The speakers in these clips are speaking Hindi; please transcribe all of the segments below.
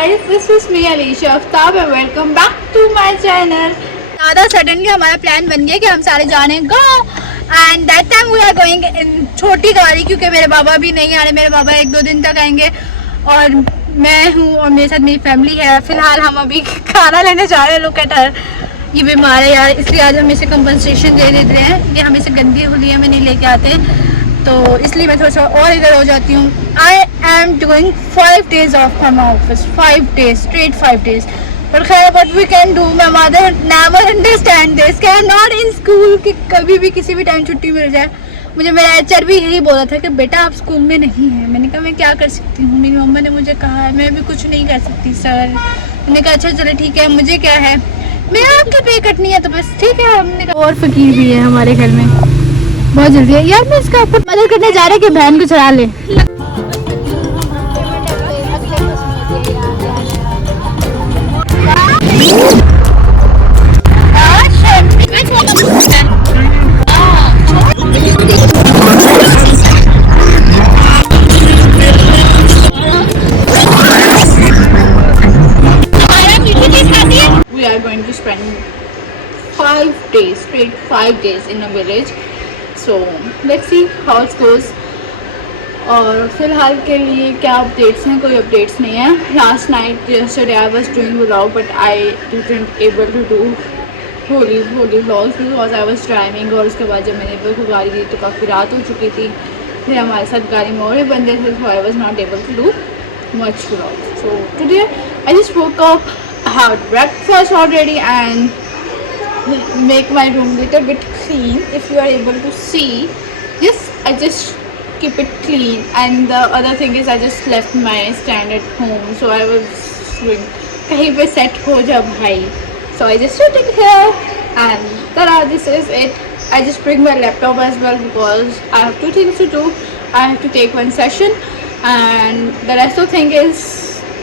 guys, this is me Alisha Aftab and welcome back to my channel. ज़्यादा सडनली हमारा प्लान बन गया कि हम सारे जाने गाँव and that time we are going in छोटी गाड़ी क्योंकि मेरे बाबा भी नहीं आ रहे। मेरे बाबा 1-2 दिन तक आएंगे और मैं हूँ और मेरे साथ मेरी फैमिली है। फिलहाल हम अभी खाना लेने जा रहे हैं। लुक एट हर, ये बीमार है यार, इसलिए आज हम इसे कंपनसेशन दे देते हैं कि हम इसे गंदी हुलिया में नहीं लेके आते, तो इसलिए मैं थोड़ा सा और इधर हो जाती हूँ। I am doing 5 days off from office, 5 days straight 5 days। पर खैर what we can do, my mother never understand this कि I am not in school, कि कभी भी किसी भी टाइम छुट्टी मिल जाए। मुझे मेरा एचआर भी यही बोला था कि बेटा आप स्कूल में नहीं हैं। मैंने कहा मैं क्या कर सकती हूँ, मेरी मम्मा ने मुझे कहा है, मैं भी कुछ नहीं कर सकती सर। मैंने कहा अच्छा चलो ठीक है, मुझे क्या है, मैं आपकी पे कटनी है तो बस ठीक है। हमने कहा और फकीर भी है हमारे घर में, बहुत जल्दी है यार। मैं इसका मदद करने जा रहे कि बहन को चढ़ा ले। We are going to spend 5 days, straight 5 days in a village. So let's see how it goes. और फिलहाल के लिए क्या अपडेट्स हैं, कोई अपडेट्स नहीं है। Last night yesterday I was doing vlog but I didn't able to do Holi vlogs because I was driving। और उसके बाद जब मैंने इब्बा को गाड़ी दी तो काफ़ी रात हो चुकी थी, फिर हमारे साथ गाड़ी में और भी बंदे थे, so I was not able to do much vlog. So today I just woke up, had breakfast already and make my room little bit clean. If you are able to see, yes, I just keep it clean. And the other thing is I just left my stand at home, so I was doing kahin pe set ho ja bhai, so I just put it here and tada, this is it. I just bring my laptop as well because I have 2 things to do. I have to take one session and the rest of the thing is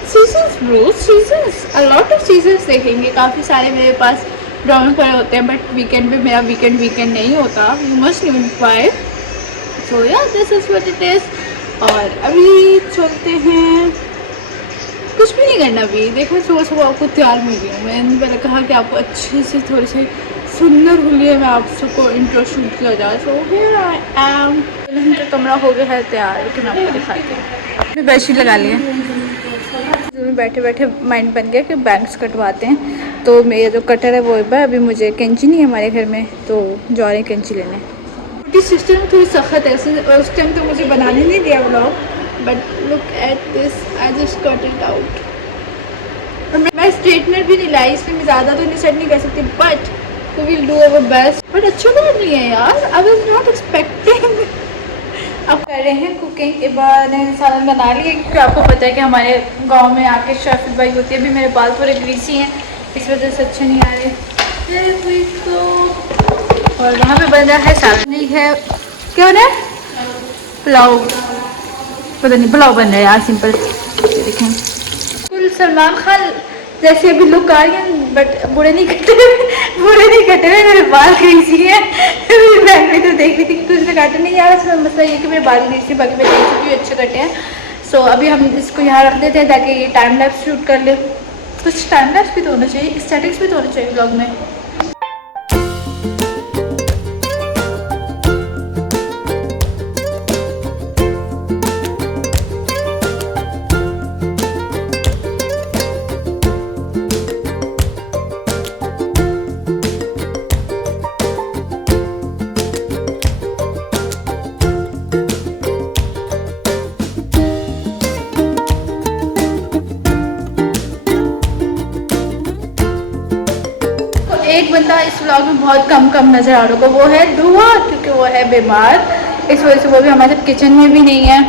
seasons bro, seasons, a lot of seasons देखेंगे। काफ़ी सारे मेरे पास ड्रामे पड़े होते हैं बट वीकेंड पे मेरा वीकेंड नहीं होता। You must know why. So yeah this is what it is. और अभी चलते हैं, कुछ भी नहीं करना अभी। देखो सुबह सुबह आपको तैयार मिल गई हूँ। मैंने पहले कहा कि आपको अच्छे से थोड़ी सी सुंदर हुलिये में आप सबको इंट्रो शूट किया जाए। So here I am. उनका कमरा हो गया है तैयार, लेकिन मैं आपको दिखाती हूँ। बेडशीट लगा ली है, बैठे बैठे माइंड बन गया कि बैंग्स कटवाते हैं। तो मेरा जो कटर है वो है, अभी मुझे कैंची नहीं है हमारे घर में, तो जा रहे हैं कैंची लेने। छोटी सिस्टर में थोड़ी सख्त है, उस टाइम तो मुझे बनाने नहीं दिया blog, but look at this, I just cut it out. और मैं स्ट्रेटनर भी नहीं लाई, इसलिए मैं ज़्यादा तो नहीं सेट नहीं कर सकती, but we will do our best. But अच्छा बात नहीं है यार, आई वॉज नॉट एक्सपेक्टिंग। अब कर रहे हैं कुकिंग। इब्बा ने सालन बना लिए क्योंकि आपको पता है कि हमारे गांव में आके शेफ बाई होती है। अभी मेरे बाल थोड़े ग्रीसी हैं, इस वजह से अच्छे नहीं आ रहे। और यहाँ पे बन रहा है सालन, नहीं है क्या हो रहा है, पुलाव। पता नहीं पुलाव बन रहा है यार, सिंपल। देखें फुल सलमान खान जैसे अभी लुक आ रही है, बट बुरे नहीं कटे हुए, मेरे बाल ग्रीसी हैं। मेरी बहन में तो देख रही थी कि तुझे काटे नहीं यार। उसमें मसला ये कि मेरे बाल ग्रीसी, बाकी मैं देख चुकी हूँ अच्छे कटे हैं। सो अभी हम इसको यहाँ रख देते हैं ताकि ये टाइम लैप्स शूट कर ले। कुछ टाइम लैप्स भी तो होना चाहिए, स्टैटिक्स भी तो होना चाहिए ब्लॉग में। एक बंदा इस व्लॉग में बहुत कम नज़र आ रहा होगा, वो है दुआ, क्योंकि वो है बीमार। इस वजह से वो भी हमारे किचन में भी नहीं है,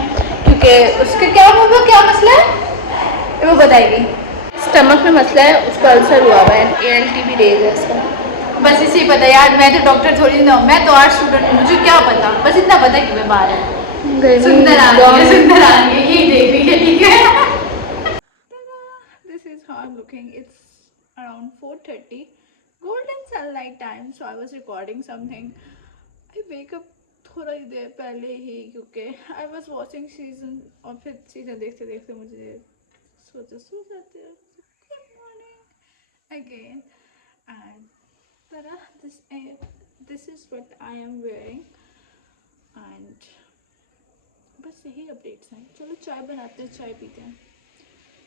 क्योंकि उसके क्या होगा, क्या मसला है वो बताएगी। स्टमक में मसला है, उसको अल्सर हुआ हुआ है, ALT भी रेज है इसका। बस इसी पता यार, मैं तो डॉक्टर थोड़ी ना हूँ, मैं तो आर्ट स्टूडेंट हूँ, मुझे क्या पता, बस इतना पता है कि बीमार है। सुंदर आ रही है, ये देख रही है, ठीक है। This is how I'm looking. It's around 4:30, golden sunlight time, so I was recording something. I wake up थोड़ा ही देर पहले ही क्योंकि I was watching season, और फिर सीजन देखते देखते मुझे सोचा सो जाते हैं. Good morning again. एंड तरह this is what I am wearing. And बस यही अपडेट्स हैं. चलो चाय बनाते हैं, चाय पीते हैं.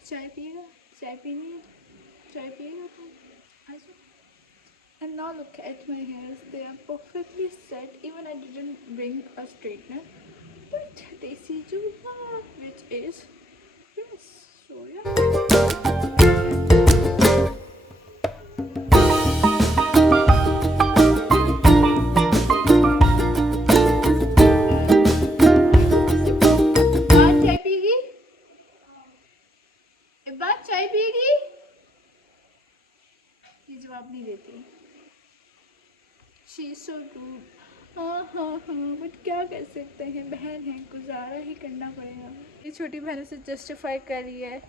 चाय पिएगा? चाय पीनी है? चाय पिएगा तुम? आज. And now look at my hairs, they are perfectly set. Even I didn't bring a straightener, but they see Juba, which is yes. So yeah. बात चाय पिएगी? एक बात चाय पिएगी? ये जवाब नहीं देती. She is so rude. हाँ हाँ हाँ, बट क्या कर सकते हैं, बहन है, गुजारा ही करना पड़ेगा. ये छोटी बहन से जस्टिफाई कर रही है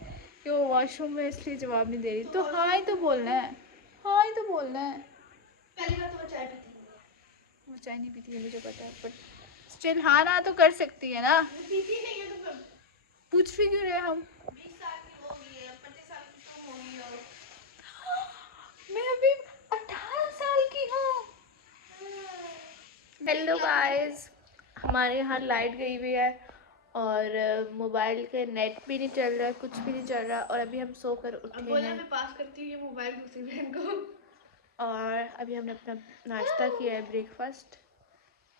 कि वो वॉशरूम में इसलिए जवाब नहीं दे रही. तो हाँ ही तो बोलना है, हाँ ही तो बोलना है. पहली बार तो वो चाय पीती नहीं है. वो चाय नहीं पीती है मुझे पता है, बट स्टिल हाँ ना तो कर सकती है ना. पीती नहीं है तो फिर पूछ भी क्यों रहे हम. 20 साल की हो गई है, 25 साल की तुम हो गई हो. मैं अभी 18 साल की हूँ. हेलो गाइस, हमारे यहाँ लाइट गई हुई है और मोबाइल के नेट भी नहीं चल रहा है, कुछ भी नहीं चल रहा. और अभी हम सो कर उठे हैं. मैं पास करती हूँ ये मोबाइल दूसरी बहन को. और अभी हमने अपना नाश्ता किया है, ब्रेकफास्ट.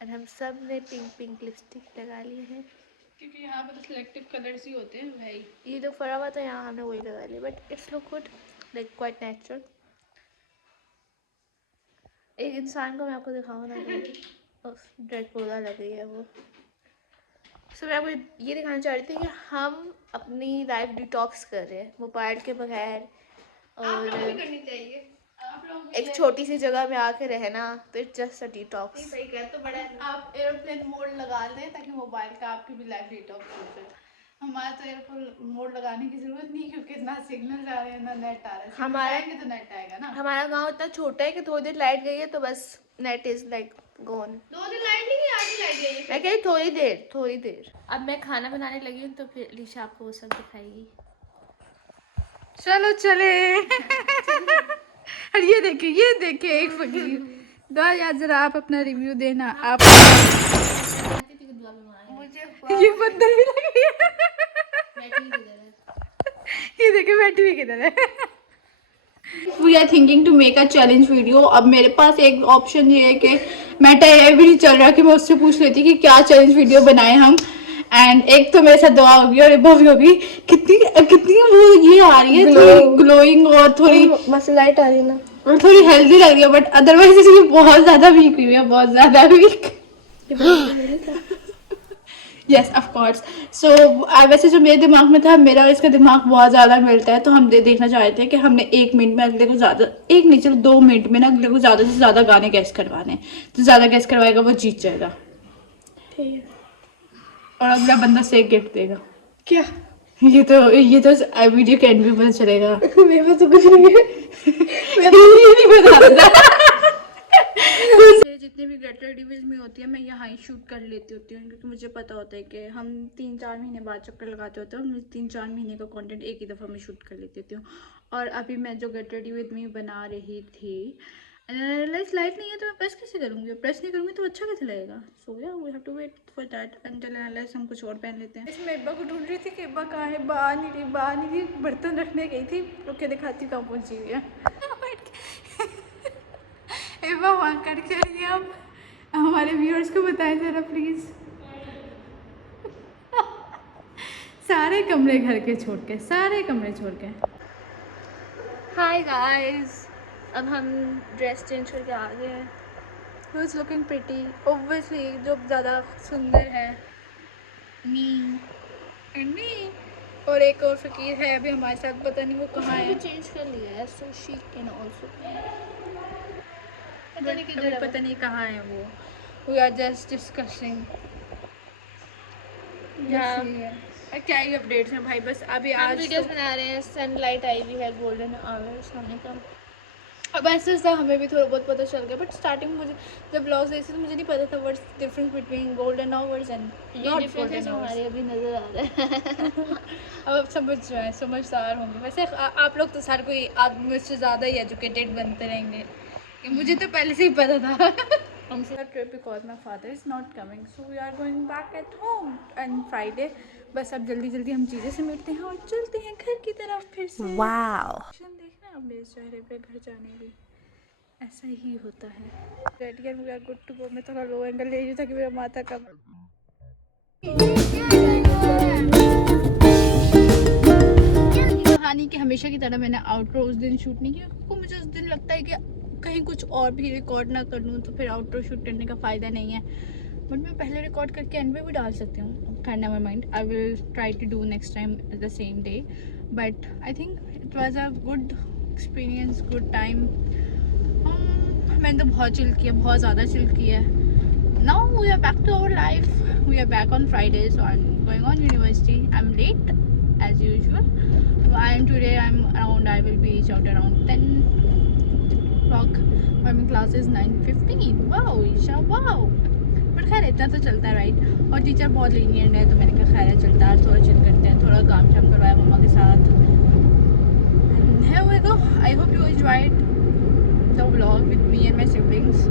और हम सब ने पिंक पिंक लिपस्टिक लगा लिए हैं. क्योंकि यहाँ पर सिलेक्टिव कलर्स ही होते हैं भाई. ये जो फरा हुआ था यहाँ हमने वही लगा लिया, but it's look good, like quite natural. एक इंसान को मैं आपको दिखाऊँ ना, ड्रैकुला लग रही है वो. सो मैं आपको ये दिखाना चाह रही थी कि हम अपनी लाइफ डिटॉक्स कर रहे हैं मोबाइल के बगैर. और करनी चाहिए. आप लोग एक छोटी सी जगह में आके रहना, तो इट्स जस्ट अ डिटॉक्स. सही कह तो बड़ा है. आप एरोप्लेन मोड लगा लें ताकि मोबाइल का आपकी भी लाइफ डिटॉक्स हो जाए. हमारा तो एरोप्लेन मोड लगाने की जरूरत नहीं, क्योंकि ना सिग्नल आ रहे हैं ना नेट आ रहा है. हमारा तो नेट आएगा ना. हमारा गांव इतना छोटा है कि थोड़ी देर लाइट गई है तो बस नेट इज लाइक गॉन. 2 दिन लाइट नहीं गई, आज ही लाइट गई है. मैं कह रही थोड़ी देर. अब मैं खाना बनाने लगी हूँ तो फिर अलीशा आपको वो सब दिखाएगी. चलो चले. और ये देखिए एक फकीर. दो यार जरा आप अपना रिव्यू देना. आप मुझे ये बंदर भी लग रही है. ये देखिए बैठी हुई किधर है. We are thinking to make a challenge video. अब मेरे पास एक ऑप्शन ये है कि मैं टाइम भी नहीं चल रहा कि मैं उससे पूछ लेती कि क्या चैलेंज वीडियो बनाए हम. एंड एक तो मेरे साथ दुआ होगी और एक भी होगी. कितनी कितनी वो ये आ रही है, थोड़ी ग्लोइंग और थोड़ी बस लाइट आ रही है ना, और थोड़ी हेल्दी लग रही है. बट अदरवाइज इसकी बहुत ज्यादा वीक हुई है, बहुत ज्यादा week. Yes of course. So वैसे जो मेरे दिमाग में था, मेरा इसका दिमाग बहुत ज़्यादा मिलता है. तो हम देखना चाह रहे थे कि हमने 1 मिनट में अगले को ज़्यादा, 1 नहीं चलो 2 मिनट में ना अगले को ज़्यादा से ज़्यादा गाने गैस करवाने. तो ज़्यादा गैस करवाएगा वो जीत जाएगा. ठीक है. और अगला बंदा से एक गिफ्ट देगा. क्या? ये तो वीडियो के एंड में पता चलेगा. मेरे पास तो कुछ नहीं है. ये नहीं बता रहा. जितने भी गेट रेडी विद मी होती है मैं यहाँ ही शूट कर लेती होती हूँ, क्योंकि मुझे पता होता है कि हम 3-4 महीने बाद चक्कर लगाते होते हैं. मैं 3-4 महीने का कंटेंट एक ही दफ़ा में शूट कर लेती होती हूँ. और अभी मैं जो गेट रेडी विद मी बना रही थी, लाइट नहीं है तो मैं प्रेस कैसे करूँगी. प्रेस नहीं करूँगी तो अच्छा कैसे लगेगा. So yeah we have to wait for that until unless हम कुछ और पहन लेते हैं. इसमें इब्बा को ढूंढ रही थी कि इब्बा कहाँ है. बाहर नहीं रही. बर्तन रखने गई थी. रुक के दिखाती कहाँ पहुँची हुई है. इब्बा वहाँ करके रही. अब हमारे व्यूअर्स को बताएं ज़रा प्लीज़. सारे कमरे घर के छोड़ के, सारे कमरे छोड़ के. हाय गाइस, अब हम ड्रेस चेंज करके आ गए हैं. Who is looking pretty? Obviously जो ज़्यादा सुंदर है मी एंड मी. और एक और फकीर है अभी हमारे साथ, पता नहीं वो कहाँ है. चेंज कर लिया है, सो शी कैन आल्सो. पता नहीं कहाँ है वो. We are just discussing. क्या ही अपडेट्स हैं भाई. बस अभी हम आज वीडियोस बना रहे हैं. सनलाइट आई हुई है, गोल्डन आवर्स होने का. अब ऐसे ऐसा हमें भी थोड़ा बहुत पता चल गया, बट स्टार्टिंग में मुझे जब ब्लॉग्स देखी तो मुझे नहीं पता था what's difference between golden hours and not golden hours. हमारे अभी नजर आ रहा है। अब समझ रहे हैं, समझदार होंगे। वैसे आप लोग तो सारे कोई आप मुझसे ज़्यादा ही एजुकेटेड बनते रहेंगे, कि मुझे तो पहले से ही पता था। हमसे trip because my father is not coming, so we are going back at home and Friday. बस अब जल्दी जल्दी हम चीज़ें समेटते हैं और चलते हैं घर की तरफ फिर से। वाओ, देखना अब मेरे चेहरे पे घर जाने की, ऐसा ही होता है। Ready and we are good to go. मैं थोड़ा लो एंगल ले रही हूँ ताकि मेरा माथा कम। कहानी कि हमेशा की तरह मैंने आउटरो उस दिन शूट नहीं किया, क्योंकि मुझे उस दिन लगता है कि कहीं कुछ और भी रिकॉर्ड ना कर लूँ तो फिर आउटरो शूट करने का फ़ायदा नहीं है। बट मैं पहले रिकॉर्ड करके एंड में भी डाल सकती हूँ। खैर never mind, I will try to do next time the same day, but I think it was a good experience, good time. मैंने तो बहुत चिल किया, बहुत ज़्यादा चिल किया। Now we are back to our life, we are back on Friday, so I am going on university. I am late as usual. So I'm around, I will be reach out around 10 o'clock. My class is 9:15. Wow Isha, wow. But खैर इतना तो चलता है राइट। और टीचर बहुत लीनियंट है, तो मैंने कहा खैर है, चलता है, थोड़ा चिल करते हैं, थोड़ा काम शाम करवाया मम्मा के साथ। And here we go. I hope you enjoyed the vlog with me and my siblings.